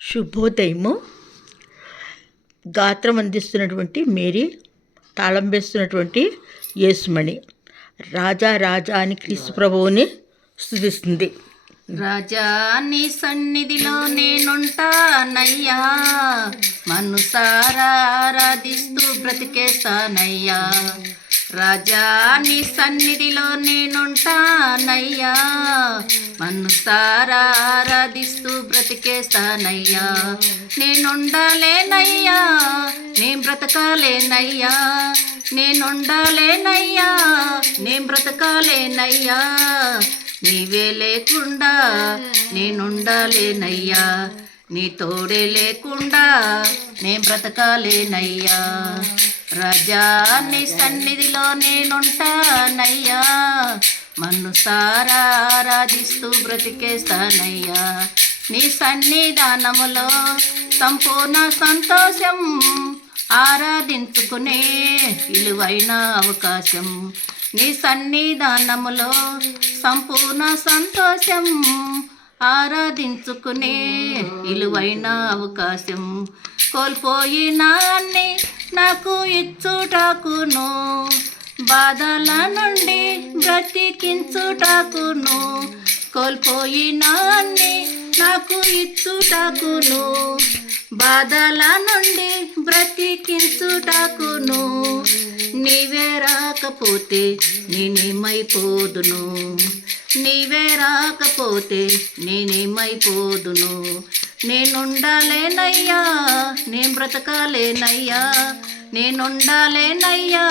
శుభోదయము. గాత్రం అందిస్తున్నటువంటి మేరీ తాళం వేస్తున్నటువంటి యేసుమణి. రాజా రాజా అని క్రీస్తు ప్రభువుని స్థుతిస్తుంది రాజా నీ సన్నిధిలో నేనుంటానయ్యా. మనుసారా ఆరాధిస్తూ బ్రతికేస్తానయ్యా. రాజా నీ సన్నిధిలో నేనుంటానయ్యా. మనసారా ఆరాధిస్తూ బ్రతికేస్తానయ్యా. నేనుండాలేనయ్యా. నేను బ్రతకాలేనయ్యా. నేనుండాలేనయ్యా. నేను బ్రతకాలేనయ్యా. నీవే లేకుండా నేనుండాలేనయ్యా. నీ తోడే లేకుండా నేను బ్రతకాలేనయ్యా. రాజా నీ సన్నిధిలో నేనుంటానయ్యా. మన్ను సారా ఆరాధిస్తూ బ్రతికేస్తానయ్యా. నీ సన్నిధానములో సంపూర్ణ సంతోషం ఆరాధించుకునే విలువైన అవకాశం. నీ సన్నిధానములో సంపూర్ణ సంతోషం ఆరాధించుకునే విలువైన అవకాశం. కోల్పోయినాన్ని నాకు నాకు ఇచ్చుటకును. బాధల నుండి బ్రతికించుటకును కోల్పోయిన అన్ని నాకు ఇచ్చుటకును. బాధల నుండి బ్రతికించుటకును నీవే రాకపోతే నేనేమైపోదును. నీవే రాకపోతే నేనేమైపోదును. నేనుండాలేనయ్యా నేను బ్రతకాలేనయ్యా. నేనుండాలేనయ్యా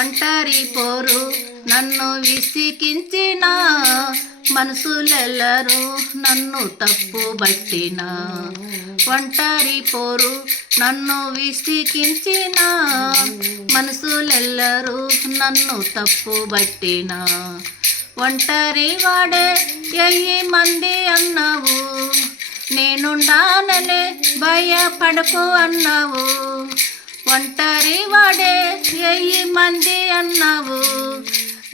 ఒంటరి పోరు నన్ను విసికించిన. మనసులెల్లరూ నన్ను తప్పు బట్టిన. ఒంటరి పోరు నన్ను విసికించిన. మనసులెల్లరూ నన్ను తప్పు బట్టిన. ఒంటరి వాడే ఎయ్యి మంది అన్నావు. నేనుండానలే భయపడకు అన్నావు. ఒంటరి వాడే ఎయ్యి మంది అన్నావు.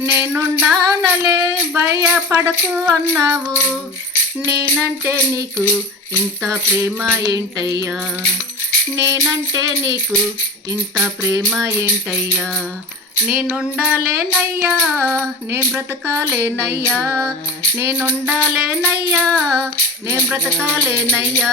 నేనుండానలే భయపడకు అన్నావు. నేనంటే నీకు ఇంత ప్రేమ ఏంటయ్యా? నేనంటే నీకు ఇంత ప్రేమ ఏంటయ్యా? నేనుండాలేనయ్యా నే బ్రతకాలేనయ్యా. నేనుండాలేనయ్యా నే బ్రతకాలేనయ్యా.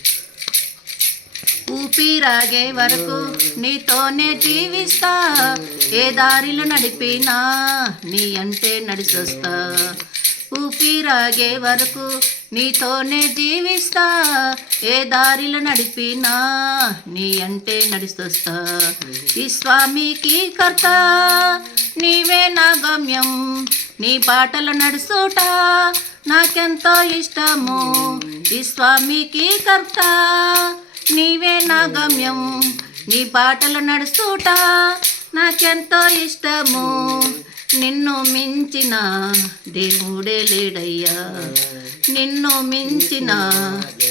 ఊపిరాగే వరకు నీతోనే జీవిస్తా. ఏ దారిలో నడిపినా నీ అంటే నడిచొస్తా ఊపిరాగే వరకు నీతోనే జీవిస్తా. ఏ దారిలో నడిపినా నీ అంటే నడిచొస్తా ఈ స్వామికి కర్త నీవే నా గమ్యం. నీ బాటలు నడుచుట నాకెంతో ఇష్టము. ఈ స్వామికి కర్త నీవే నా గమ్యం నీ బాటలు నడుచుట నాకెంతో ఇష్టము. నిన్ను మించిన దేవుడే లేడయ్యా. నిన్ను మించిన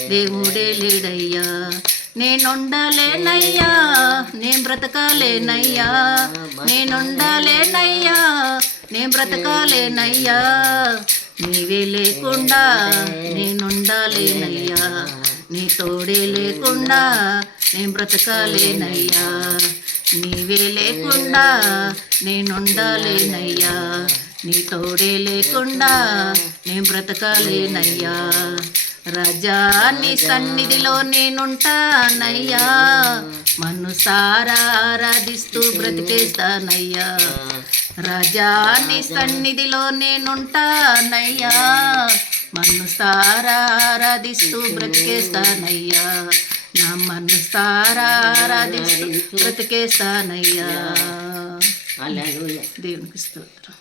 దేవుడే లేడయ్యా. నేనుండలేనయ్యా నేను బ్రతకాలేనయ్యా. నేనుండలేనయ్యా నేను బ్రతకాలేనయ్యా. నీవే లేకుండా నేనుండలేనయ్యా. నీ తోడే లేకుండా నేను బ్రతకాలేనయ్యా. నీవే లేకుండా నేనుండాలేనయ్యా నీ తోడే లేకుండా నేను బ్రతకాలేనయ్యా. రాజా నీ సన్నిధిలో నేనుంటానయ్యా. మనసారా ఆరాధిస్తూ బ్రతికేస్తానయ్యా. రజా నీ సన్నిధిలో నేనుంటానయ్యా. మనసారా ఆరాధిస్తూ బ్రతికేస్తానయ్యా. నా మనసారా ఆరాధిస్తూ బ్రతికేస్తానయ్యా. హల్లెలూయా దేవునికి స్తోత్రం.